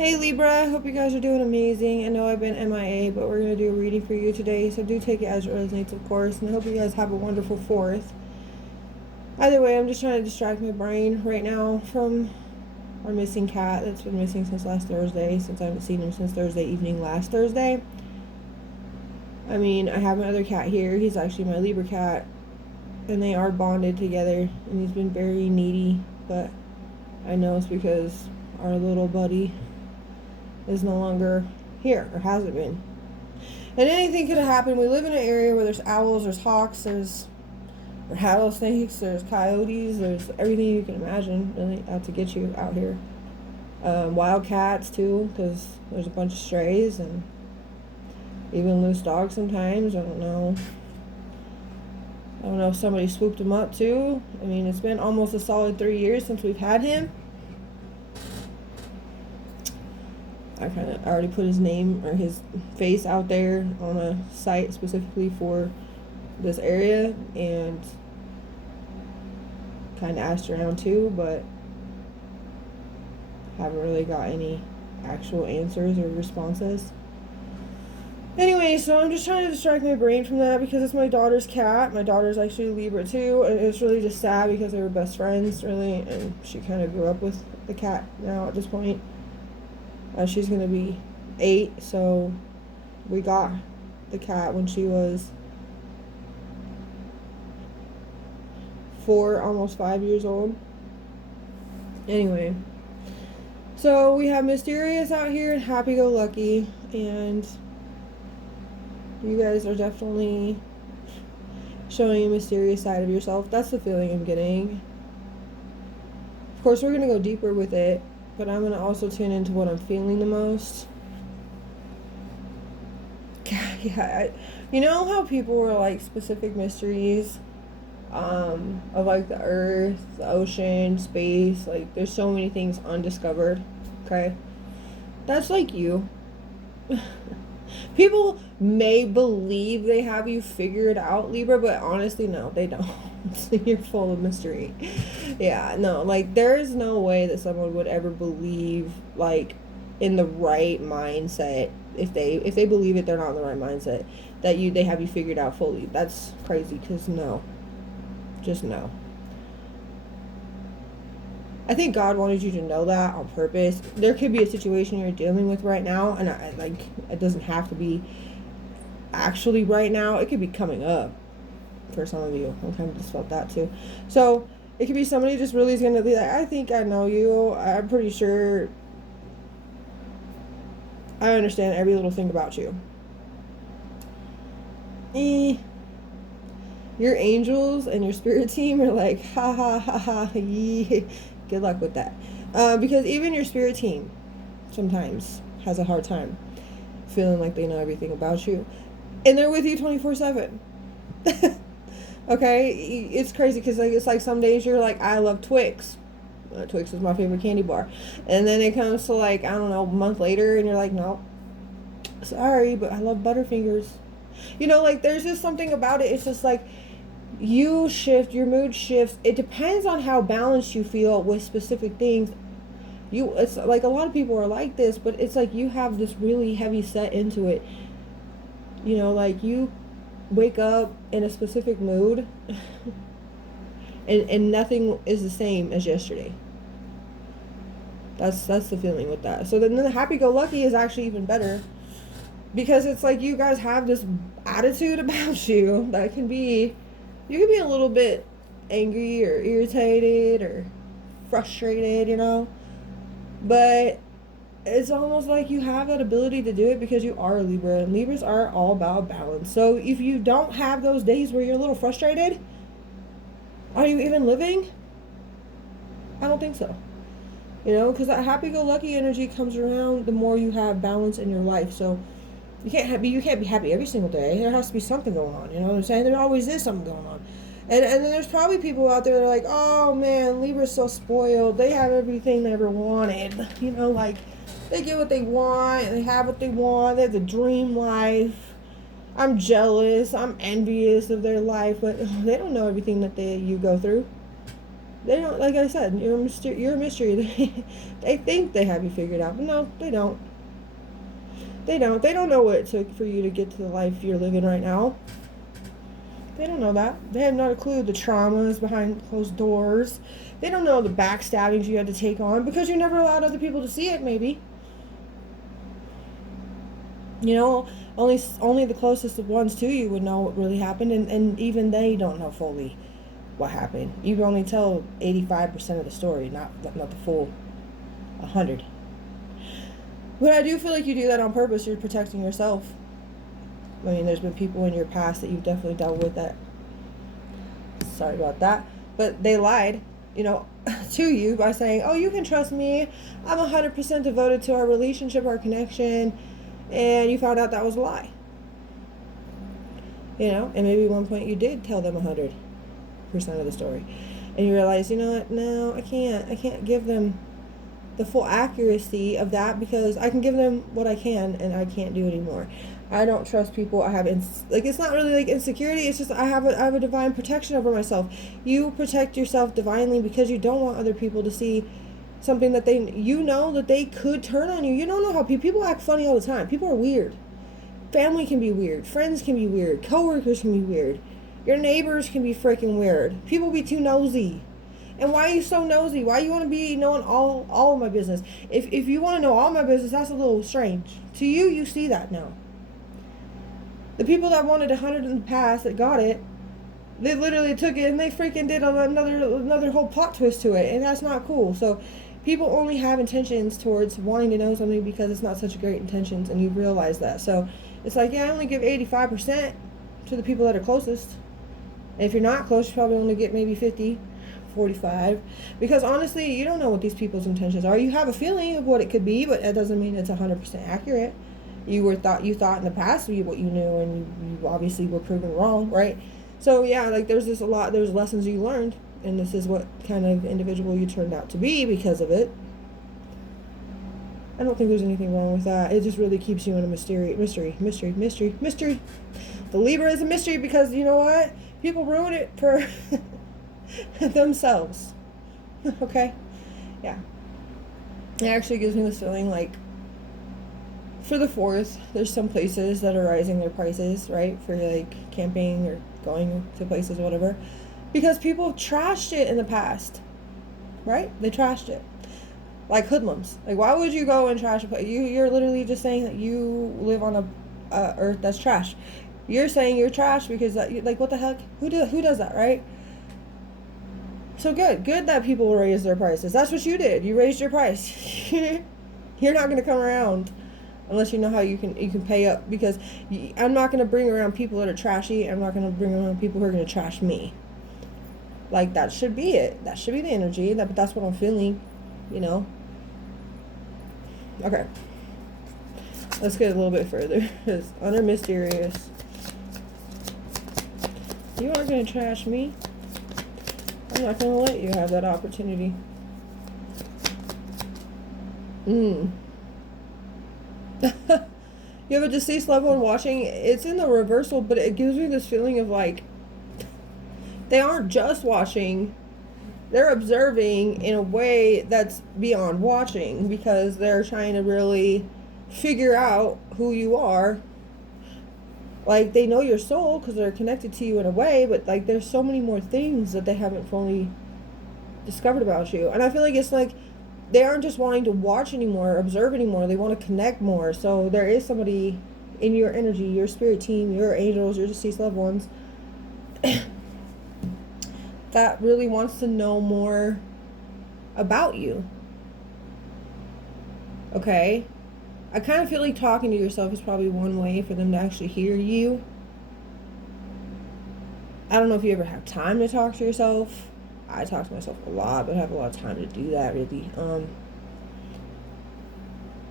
Hey Libra, hope you guys are doing amazing. I know I've been MIA, but we're going to do a reading for you today, so do take it as it resonates, of course, and I hope you guys have a wonderful 4th. Either way, I'm just trying to distract my brain right now from our missing cat that's been missing since last Thursday, since I haven't seen him since Thursday evening last Thursday. I mean, I have my other cat here. He's actually my Libra cat, and they are bonded together, and he's been very needy, but I know it's because our little buddy is no longer here, or hasn't been. And anything could have happened. We live in an area where there's owls, there's hawks, there's rattlesnakes, there's coyotes, there's everything you can imagine really out to get you out here. Wild cats too, because there's a bunch of strays and even loose dogs sometimes. I don't know if somebody swooped him up too. I mean, it's been almost a solid 3 years since we've had him. I kind of already put his name or his face out there on a site specifically for this area and kind of asked around too, but haven't really got any actual answers or responses. Anyway, so I'm just trying to distract my brain from that because it's my daughter's cat. My daughter's actually Libra too, and it's really just sad because they were best friends, really, and she kind of grew up with the cat now at this point. She's going to be 8, so we got the cat when she was 4, almost 5 years old. Anyway, so we have Mysterious out here and Happy-Go-Lucky, and you guys are definitely showing a mysterious side of yourself. That's the feeling I'm getting. Of course, we're going to go deeper with it, but I'm going to also tune into what I'm feeling the most. Yeah, you know how people were like specific mysteries of like the earth, the ocean, space, like there's so many things undiscovered, okay? That's like you. People may believe they have you figured out, Libra, but honestly, no, they don't. You're full of mystery. Yeah, no, like there is no way that someone would ever believe like in the right mindset. If they believe it, they're not in the right mindset. That they have you figured out fully. That's crazy. Because no, just no. I think God wanted you to know that on purpose. There could be a situation you're dealing with right now, and it doesn't have to be actually right now. It could be coming up for some of you. I kind of just felt that too. So it could be somebody just really is going to be like, I think I know you. I'm pretty sure I understand every little thing about you. Your angels and your spirit team are like, ha ha ha ha, yeah. Good luck with that. Because even your spirit team sometimes has a hard time feeling like they know everything about you. And they're with you 24/7. Okay? It's crazy because like, it's like some days you're like, I love Twix. Twix is my favorite candy bar. And then it comes to like, I don't know, a month later and you're like, no, sorry, but I love Butterfingers. You know, like there's just something about it. It's just like you shift, your mood shifts. It depends on how balanced you feel with specific things. It's like a lot of people are like this, but it's like you have this really heavy set into it. You know, like you wake up in a specific mood and nothing is the same as yesterday. That's the feeling with that. So then the happy-go-lucky is actually even better because it's like you guys have this attitude about you that can be, you can be a little bit angry or irritated or frustrated, you know, but it's almost like you have that ability to do it because you are a Libra, and Libras are all about balance. So if you don't have those days where you're a little frustrated, are you even living? I don't think so. You know, because that happy-go-lucky energy comes around the more you have balance in your life. So you can't be happy every single day. There has to be something going on. You know what I'm saying? There always is something going on. And then there's probably people out there that are like, oh man, Libra's so spoiled. They have everything they ever wanted. You know, like they get what they want and they have what they want. They have the dream life. I'm jealous. I'm envious of their life, but they don't know everything that you go through. They don't, like I said, you're a mystery. They think they have you figured out, but no, they don't. They don't. They don't know what it took for you to get to the life you're living right now. They don't know that. They have not a clue the traumas behind closed doors. They don't know the backstabbings you had to take on because you never allowed other people to see it, maybe. You know, only the closest ones to you would know what really happened, and even they don't know fully what happened. You can only tell 85% of the story, not the full 100. But I do feel like you do that on purpose. You're protecting yourself. I mean, there's been people in your past that you've definitely dealt with that. Sorry about that. But they lied, you know, to you by saying, oh, you can trust me. I'm 100% devoted to our relationship, our connection. And you found out that was a lie. You know, and maybe at one point you did tell them 100% of the story. And you realize, you know what, no, I can't give them the full accuracy of that because I can give them what I can and I can't do anymore. I don't trust people. I have it's not really like insecurity. It's just I have a divine protection over myself. You protect yourself divinely because you don't want other people to see something that that they could turn on you. You don't know how people act funny all the time. People are weird. Family can be weird. Friends can be weird. Coworkers can be weird. Your neighbors can be freaking weird. People be too nosy. And why are you so nosy? Why you want to be knowing all of my business? If you want to know all my business, that's a little strange. To you, you see that now. The people that wanted 100 in the past that got it, they literally took it and they freaking did another whole plot twist to it, and that's not cool. So people only have intentions towards wanting to know something because it's not such great intentions, and you realize that. So it's like, yeah, I only give 85% to the people that are closest. And if you're not close, you probably only get maybe 50, 45. Because honestly, you don't know what these people's intentions are. You have a feeling of what it could be, but that doesn't mean it's 100% accurate. You thought in the past what you knew, and you obviously were proven wrong, right? So yeah, like there's lessons you learned, and this is what kind of individual you turned out to be because of it. I don't think there's anything wrong with that. It just really keeps you in a mystery. The Libra is a mystery because you know what? People ruin it for themselves. Okay? Yeah. It actually gives me this feeling like for the 4th, there's some places that are raising their prices, right? For like camping or going to places or whatever. Because people have trashed it in the past. Right? They trashed it. Like hoodlums. Like, why would you go and trash a place? You're literally just saying that you live on a earth that's trash. You're saying you're trash because like, what the heck? Who does that, right? So good that people raise their prices. That's what you did. You raised your price. You're not going to come around unless you know how you can pay up, because I'm not going to bring around people that are trashy. I'm not going to bring around people who are going to trash me. Like, that should be it. That should be the energy. That's what I'm feeling, you know. Okay. Let's get a little bit further. Because under mysterious, you aren't going to trash me. I'm not going to let you have that opportunity. You have a deceased loved one watching. It's in the reversal, but it gives me this feeling of like they aren't just watching. They're observing in a way that's beyond watching, because they're trying to really figure out who you are. Like, they know your soul because they're connected to you in a way, but like there's so many more things that they haven't fully discovered about you. And I feel like it's like they aren't just wanting to watch anymore or observe anymore. They want to connect more. So there is somebody in your energy, your spirit team, your angels, your deceased loved ones that really wants to know more about you. Okay? I kind of feel like talking to yourself is probably one way for them to actually hear you. I don't know if you ever have time to talk to yourself. I talk to myself a lot, but I have a lot of time to do that, really.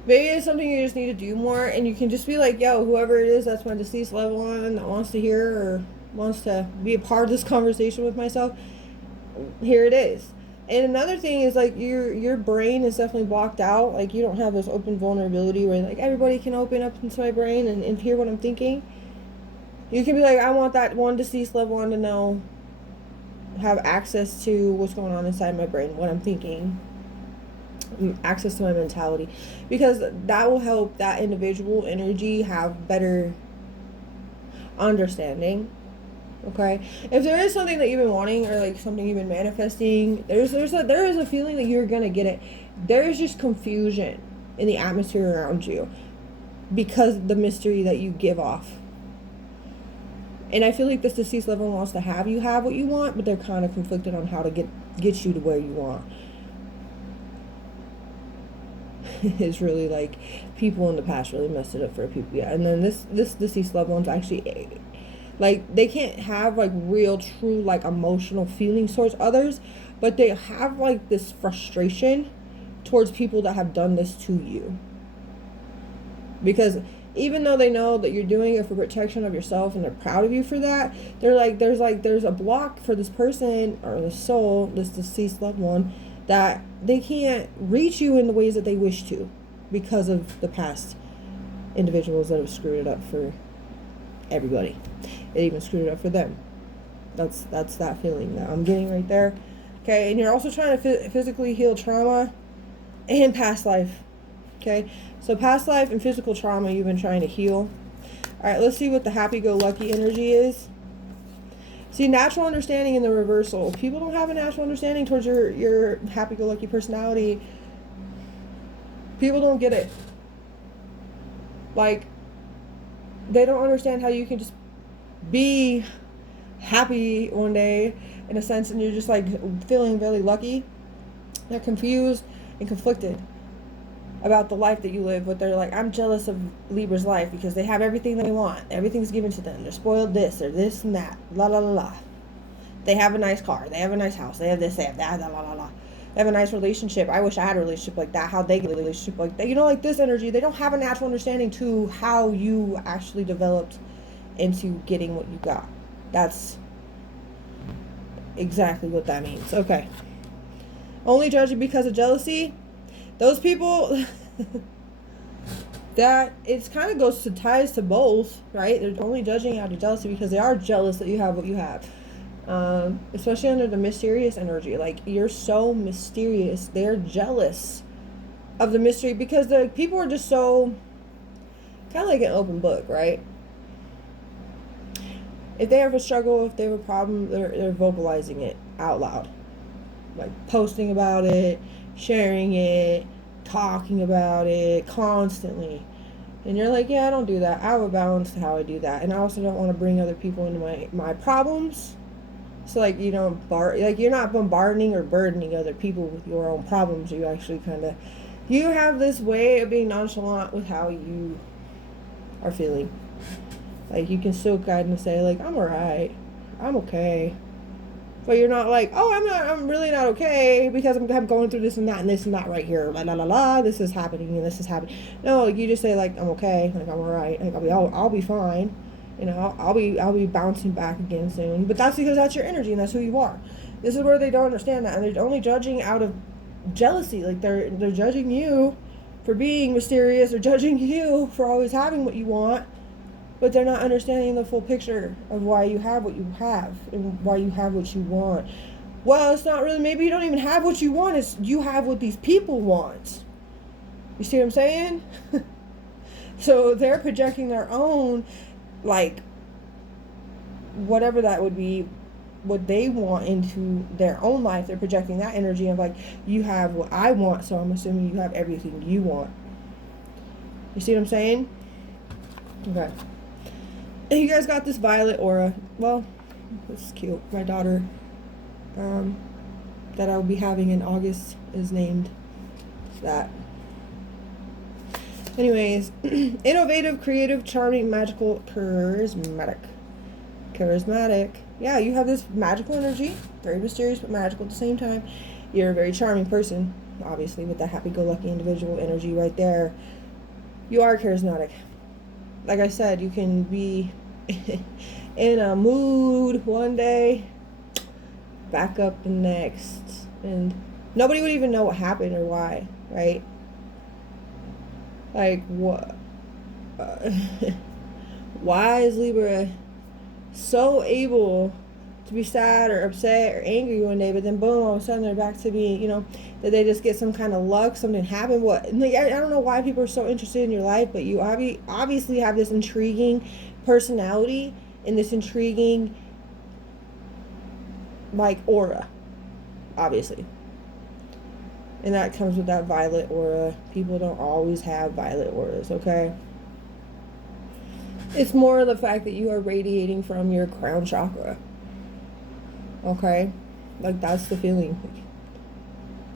Maybe it's something you just need to do more, and you can just be like, yo, whoever it is that's my deceased loved one that wants to hear or wants to be a part of this conversation with myself, here it is. And another thing is, like, your brain is definitely blocked out. Like, you don't have this open vulnerability where, like, everybody can open up into my brain and hear what I'm thinking. You can be like, I want that one deceased loved one to know have access to what's going on inside my brain, what I'm thinking, access to my mentality, because that will help that individual energy have better understanding. Okay, if there is something that you've been wanting, or like something you've been manifesting, there is a feeling that you're gonna get it. There is just confusion in the atmosphere around you because of the mystery that you give off. And I feel like this deceased loved one wants to have you have what you want, but they're kind of conflicted on how to get you to where you want. It's really like people in the past really messed it up for people. Yeah, and then this deceased loved one's actually, like, they can't have like real true like emotional feelings towards others, but they have like this frustration towards people that have done this to you. Because even though they know that you're doing it for protection of yourself and they're proud of you for that, they're like there's a block for this person or the soul, this deceased loved one, that they can't reach you in the ways that they wish to because of the past individuals that have screwed it up for everybody. It even screwed it up for them. That's that feeling that I'm getting right there. Okay, and you're also trying to physically heal trauma and past life. Okay, so past life and physical trauma you've been trying to heal. All right, let's see what the happy-go-lucky energy is. See, natural understanding in the reversal. People don't have a natural understanding towards your happy-go-lucky personality. People don't get it. Like, they don't understand how you can just be happy one day, in a sense, and you're just like feeling really lucky. They're confused and conflicted about the life that you live, but they're like, I'm jealous of Libra's life because they have everything they want. Everything's given to them. They're spoiled this, they're this and that, la la la la. They have a nice car, they have a nice house, they have this, they have that, la la la. They have a nice relationship. I wish I had a relationship like that. How they get a relationship like that. You know, like this energy, they don't have a natural understanding to how you actually developed into getting what you got. That's exactly what that means. Okay. Only judging because of jealousy. Those people, that it's kind of goes to ties to both, right? They're only judging out of jealousy because they are jealous that you have what you have. Especially under the mysterious energy. Like, you're so mysterious. They're jealous of the mystery because the people are just so kind of like an open book, right? If they have a struggle, if they have a problem, they're vocalizing it out loud. Like posting about it, sharing it, talking about it constantly. And you're like, yeah, I don't do that. I have a balance to how I do that. And I also don't want to bring other people into my problems. So like, you don't you're not bombarding or burdening other people with your own problems. You actually you have this way of being nonchalant with how you are feeling. Like, you can still kind of say like, I'm alright, I'm okay. But you're not like, oh, I'm really not okay because I'm going through this and that right here. La la la la. This is happening and this is happening. No, like, you just say like, I'm okay. Like, I'm alright. Like, I'll be fine. You know, I'll be bouncing back again soon. But that's because that's your energy and that's who you are. This is where they don't understand that, and they're only judging out of jealousy. Like, they're judging you for being mysterious. They're judging you for always having what you want. But they're not understanding the full picture of why you have what you have and why you have what you want. Well, it's not really, maybe you don't even have what you want. It's you have what these people want. You see what I'm saying? So they're projecting their own, like, whatever that would be, what they want into their own life. They're projecting that energy of like, you have what I want, so I'm assuming you have everything you want. You see what I'm saying? Okay. You guys got this violet aura. Well, this is cute. My daughter, that I will be having in August, is named that. Anyways, innovative, creative, charming, magical, charismatic. Yeah, you have this magical energy. Very mysterious, but magical at the same time. You're a very charming person, obviously, with that happy-go-lucky individual energy right there. You are charismatic. Like I said, you can be in a mood one day, back up the next, and nobody would even know what happened or why, right? Like, what? Why is Libra so able to be sad or upset or angry one day, but then boom, all of a sudden they're back to being, that they just get some kind of luck, something happened. What? Like, I don't know why people are so interested in your life, but you obviously have this intriguing personality and this intriguing, like, aura, obviously. And that comes with that violet aura. People don't always have violet auras, okay? It's more the fact that you are radiating from your crown chakra. Okay? Like, that's the feeling.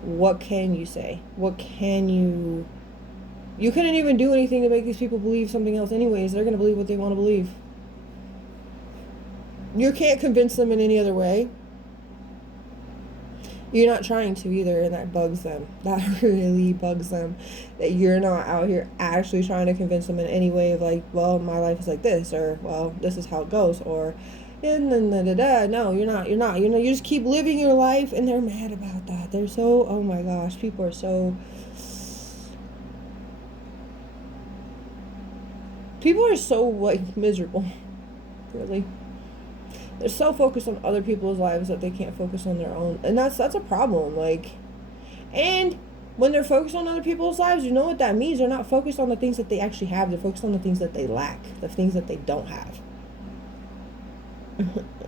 What can you say? What can you... You couldn't even do anything to make these people believe something else anyways. They're going to believe what they want to believe. You can't convince them in any other way. You're not trying to either, and that bugs them. That really bugs them. That you're not out here actually trying to convince them in any way of like, well, my life is like this, or, well, this is how it goes, or, and then, no, you're not. You just keep living your life, and they're mad about that. They're so, oh my gosh, people are so... People are so, like, miserable. Really. They're so focused on other people's lives that they can't focus on their own. And that's a problem. Like, and when they're focused on other people's lives, you know what that means? They're not focused on the things that they actually have. They're focused on the things that they lack, the things that they don't have.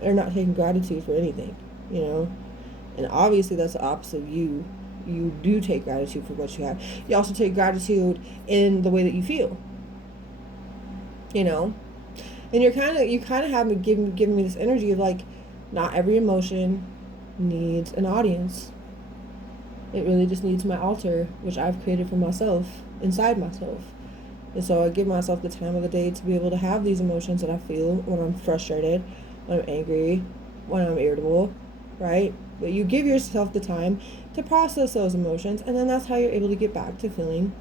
They're not taking gratitude for anything, And obviously that's the opposite of you. You do take gratitude for what you have. You also take gratitude in the way that you feel. And you kind of have given me this energy of like, not every emotion needs an audience. It really just needs my altar, which I've created for myself, inside myself. And so I give myself the time of the day to be able to have these emotions that I feel when I'm frustrated, when I'm angry, when I'm irritable, right? But you give yourself the time to process those emotions, and then that's how you're able to get back to feeling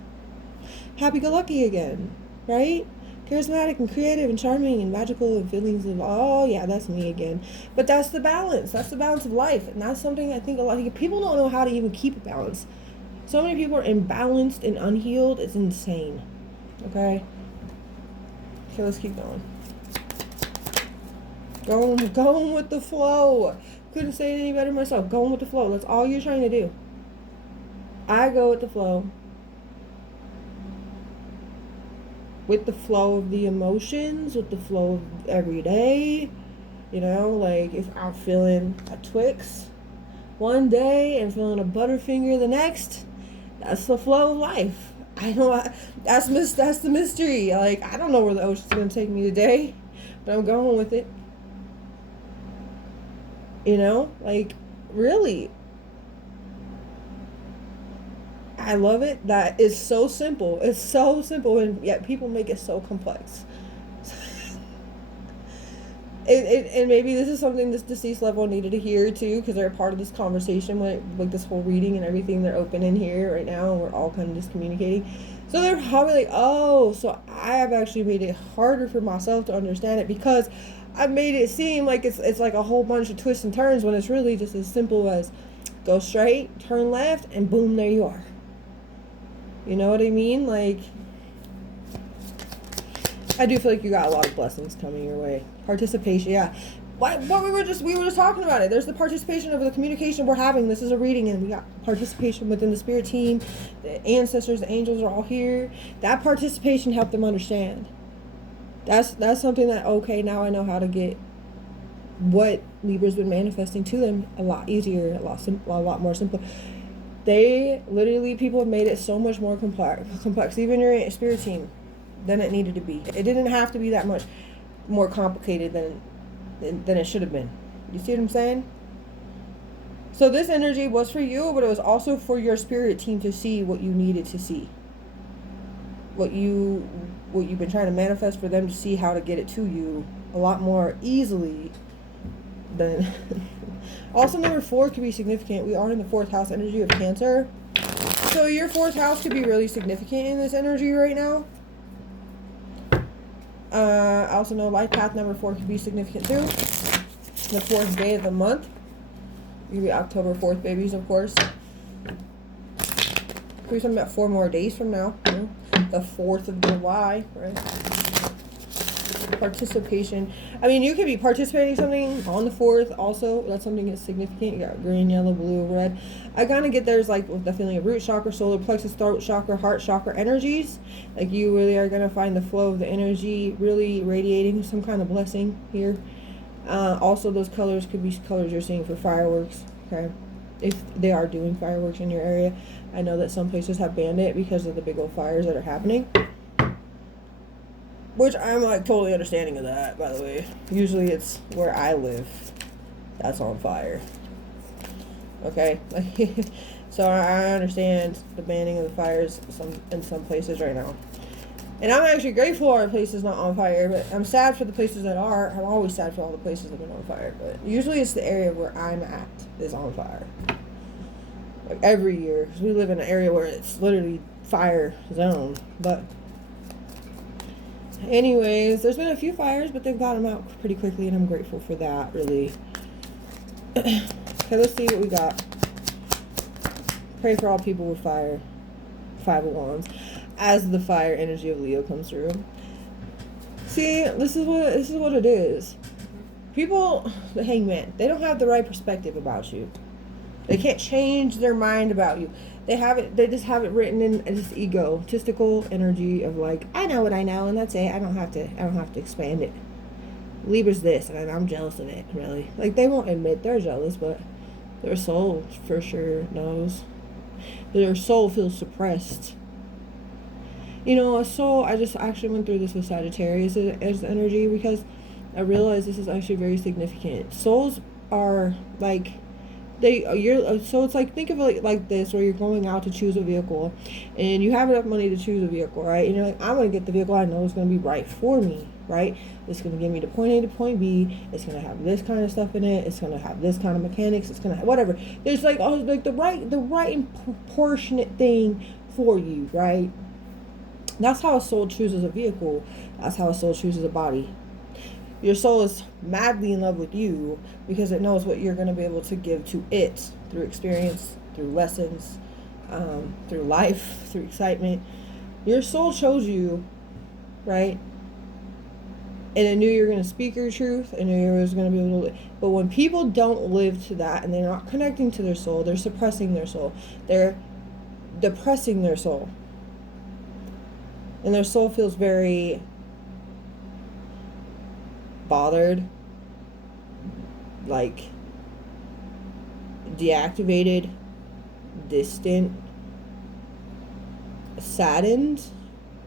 happy-go-lucky again, right? Charismatic and creative and charming and magical and feelings of, oh yeah, that's me again. But that's the balance. That's the balance of life. And that's something I think a lot of people don't know how to even keep a balance. So many people are imbalanced and unhealed. It's insane. Okay, let's keep going. Going with the flow. Couldn't say it any better myself. Going with the flow. That's all you're trying to do. I go with the flow. With the flow of the emotions, with the flow of every day. Like if I'm feeling a Twix one day and feeling a Butterfinger the next, that's the flow of life. I know that's the mystery. Like, I don't know where the ocean's going to take me today, but I'm going with it. Like, really. I love it. That is so simple. It's so simple, and yet people make it so complex. And maybe this is something this deceased level needed to hear too, because they're a part of this conversation like this whole reading and everything. They're open in here right now, and we're all kind of just communicating. So they're probably like, oh, so I have actually made it harder for myself to understand it, because I made it seem like it's like a whole bunch of twists and turns, when it's really just as simple as go straight, turn left, and boom, there you are. You know what I mean? Like, I do feel like you got a lot of blessings coming your way. Participation, yeah. What we were just talking about it. There's the participation of the communication we're having. This is a reading, and we got participation within the spirit team. The ancestors, the angels are all here. That participation helped them understand. That's something that, okay, now I know how to get what Libra's been manifesting to them a lot easier, a lot more simple. They literally, people have made it so much more complex, even your spirit team, than it needed to be. It didn't have to be that much more complicated than it should have been. You see what I'm saying? So this energy was for you, but it was also for your spirit team to see what you needed to see. What you've been trying to manifest, for them to see how to get it to you a lot more easily than... Also, number 4 could be significant. We are in the 4th house energy of Cancer. So your 4th house could be really significant in this energy right now. I also know life path number 4 could be significant too. The 4th day of the month. You'll be October 4th, babies, of course. Could be something about 4 more days from now. The 4th of July, right? participation. I mean, you could be participating something on the 4th also. That's something that's significant. You got green, yellow, blue, red. I kind of get there's like with the feeling of root chakra, solar plexus, throat chakra, heart chakra energies. Like you really are going to find the flow of the energy really radiating some kind of blessing here. Also, those colors could be colors you're seeing for fireworks. Okay. If they are doing fireworks in your area. I know that some places have banned it because of the big old fires that are happening. Which I'm like totally understanding of that, by the way. Usually it's where I live that's on fire. Okay? So I understand the banning of the fires in some places right now. And I'm actually grateful our place is not on fire, but I'm sad for the places that are. I'm always sad for all the places that are on fire, but usually it's the area where I'm at is on fire. Like every year, because we live in an area where it's literally fire zone. But anyways, there's been a few fires, but they've got them out pretty quickly, and I'm grateful for that, really. Okay, let's see what we got. Pray for all people with fire. 5 of Wands. As the fire energy of Leo comes through. See, this is what it is. People, the Hangman, they don't have the right perspective about you. They can't change their mind about you. They just have it written in this egotistical energy of like, I know what I know and that's it. I don't have to expand it. Libra's this and I'm jealous of it, really. Like they won't admit they're jealous, but their soul for sure knows. Their soul feels suppressed. You know, a soul, I just actually went through this with Sagittarius as energy because I realized this is actually very significant. Souls are like, so it's like, think of it like this, where you're going out to choose a vehicle and you have enough money to choose a vehicle, right? And you're like, I'm going to get the vehicle I know is going to be right for me, right? It's going to get me to point A to point B. It's going to have this kind of stuff in it. It's going to have this kind of mechanics. It's going to have whatever. There's like, oh, like the right and proportionate thing for you, right? That's how a soul chooses a vehicle. That's how a soul chooses a body. Your soul is madly in love with you because it knows what you're going to be able to give to it through experience, through lessons, through life, through excitement. Your soul chose you, right? And it knew you were going to speak your truth, and knew you were going to be able to. But when people don't live to that and they're not connecting to their soul, they're suppressing their soul. They're depressing their soul. And their soul feels very bothered, like deactivated, distant, saddened,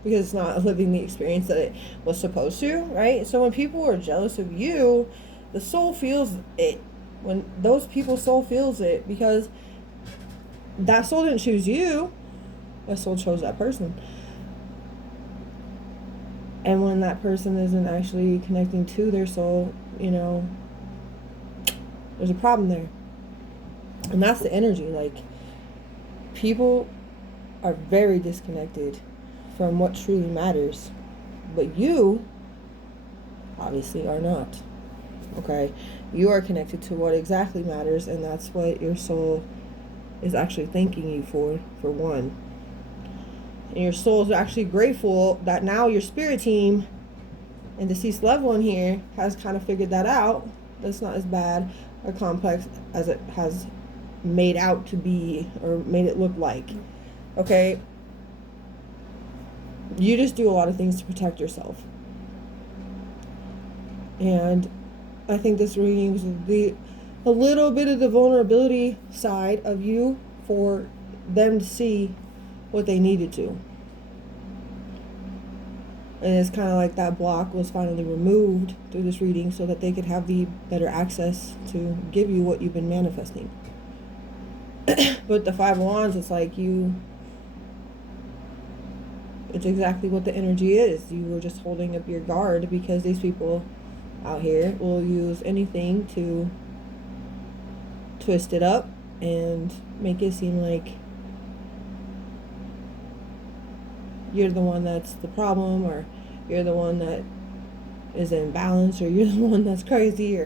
because it's not living the experience that it was supposed to, right? So when people are jealous of you, the soul feels it. When those people's soul feels it, because that soul didn't choose you, that soul chose that person. And when that person isn't actually connecting to their soul, you know, there's a problem there. And that's the energy. Like, people are very disconnected from what truly matters. But you, obviously, are not. Okay? You are connected to what exactly matters, and that's what your soul is actually thanking you for one. And your soul is actually grateful that now your spirit team and deceased loved one here has kind of figured that out. That's not as bad or complex as it has made out to be or made it look like. Okay? You just do a lot of things to protect yourself. And I think this reading was a little bit of the vulnerability side of you for them to see what they needed to. And it's kind of like that block was finally removed through this reading so that they could have the better access to give you what you've been manifesting. But the 5 of Wands, it's like it's exactly what the energy is. You were just holding up your guard because these people out here will use anything to twist it up and make it seem like you're the one that's the problem, or you're the one that is imbalanced, or you're the one that's crazy,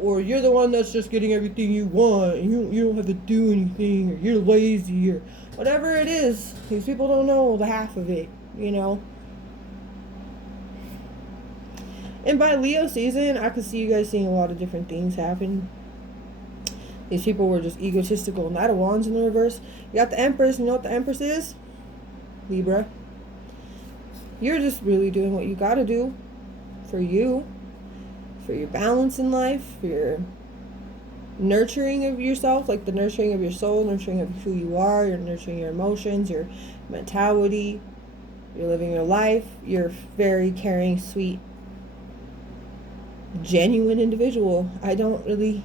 or you're the one that's just getting everything you want, and you don't have to do anything, or you're lazy, or whatever it is. These people don't know the half of it, you know. And by Leo season, I could see you guys seeing a lot of different things happen. These people were just egotistical. Knight of Wands in the reverse. You got the Empress. You know what the Empress is? Libra. You're just really doing what you got to do for you, for your balance in life, for your nurturing of yourself, like the nurturing of your soul, nurturing of who you are, you're nurturing your emotions, your mentality, you're living your life, you're very caring, sweet, genuine individual. I don't really,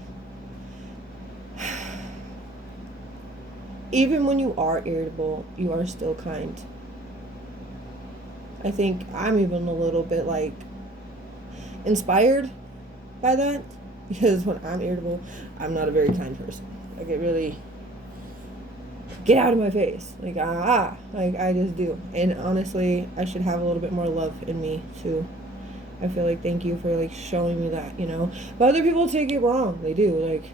even when you are irritable, you are still kind. I think I'm even a little bit like inspired by that, because when I'm irritable, I'm not a very kind person. I get really, get out of my face, like like I just do. And honestly, I should have a little bit more love in me too. I feel like, thank you for like showing me that, you know. But other people take it wrong. They do. Like,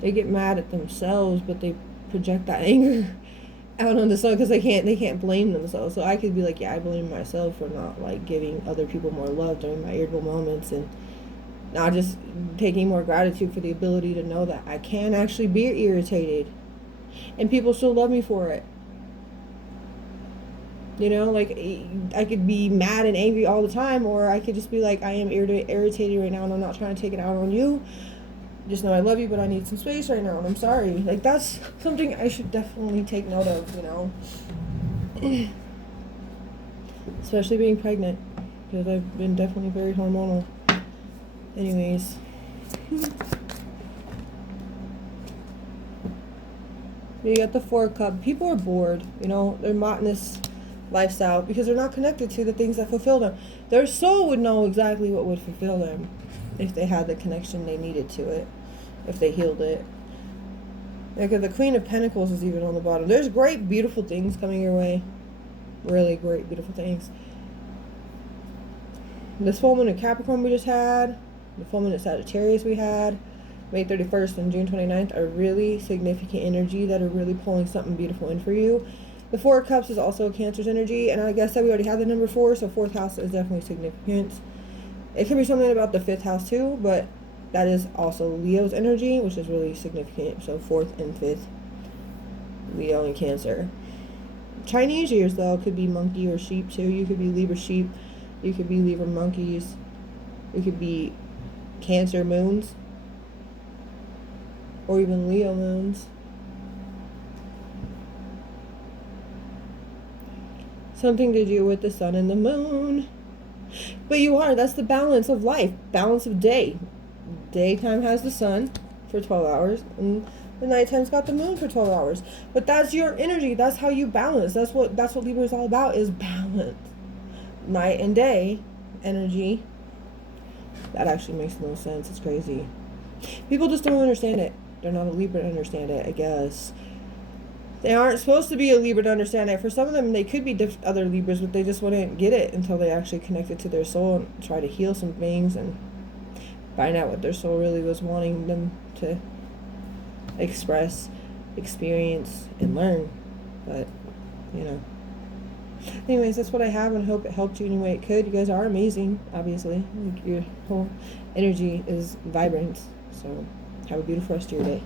they get mad at themselves, but they project that anger out on the sun because they can't blame themselves. So I could be like, yeah, I blame myself for not like giving other people more love during my irritable moments, and not just taking more gratitude for the ability to know that I can actually be irritated and people still love me for it. You know, like, I could be mad and angry all the time, or I could just be like, I am irritated right now and I'm not trying to take it out on you. Just know I love you, but I need some space right now and I'm sorry. Like, that's something I should definitely take note of, you know. Especially being pregnant, because I've been definitely very hormonal. Anyways. You got the 4 cup. People are bored, you know. They're monotonous lifestyle because they're not connected to the things that fulfill them. Their soul would know exactly what would fulfill them if they had the connection they needed to it, if they healed it. Like, the Queen of Pentacles is even on the bottom. There's great, beautiful things coming your way. Really great, beautiful things. This full moon in Capricorn we just had, the full moon in Sagittarius we had, May 31st and June 29th are really significant energy that are really pulling something beautiful in for you. The 4 of Cups is also Cancer's energy, and like I said, we already had the number 4, so 4th house is definitely significant. It could be something about the 5th house too, but that is also Leo's energy, which is really significant. So 4th and 5th, Leo and Cancer. Chinese years, though, could be monkey or sheep too. You could be Libra sheep, you could be Libra monkeys, you could be Cancer moons, or even Leo moons. Something to do with the sun and the moon. But you are, that's the balance of life, balance of day. Daytime has the sun for 12 hours, and the nighttime's got the moon for 12 hours. But that's your energy, that's how you balance. That's what Libra is all about, is balance. Night and day energy. That actually makes no sense. It's crazy. People just don't understand it. They're not a Libra to understand it, I guess. They aren't supposed to be a Libra to understand it. For some of them, they could be other Libras, but they just wouldn't get it until they actually connected to their soul and try to heal some things and find out what their soul really was wanting them to express, experience, and learn. But, you know. Anyways, that's what I have, and I hope it helped you any way it could. You guys are amazing, obviously. Like, your whole energy is vibrant. So, have a beautiful rest of your day.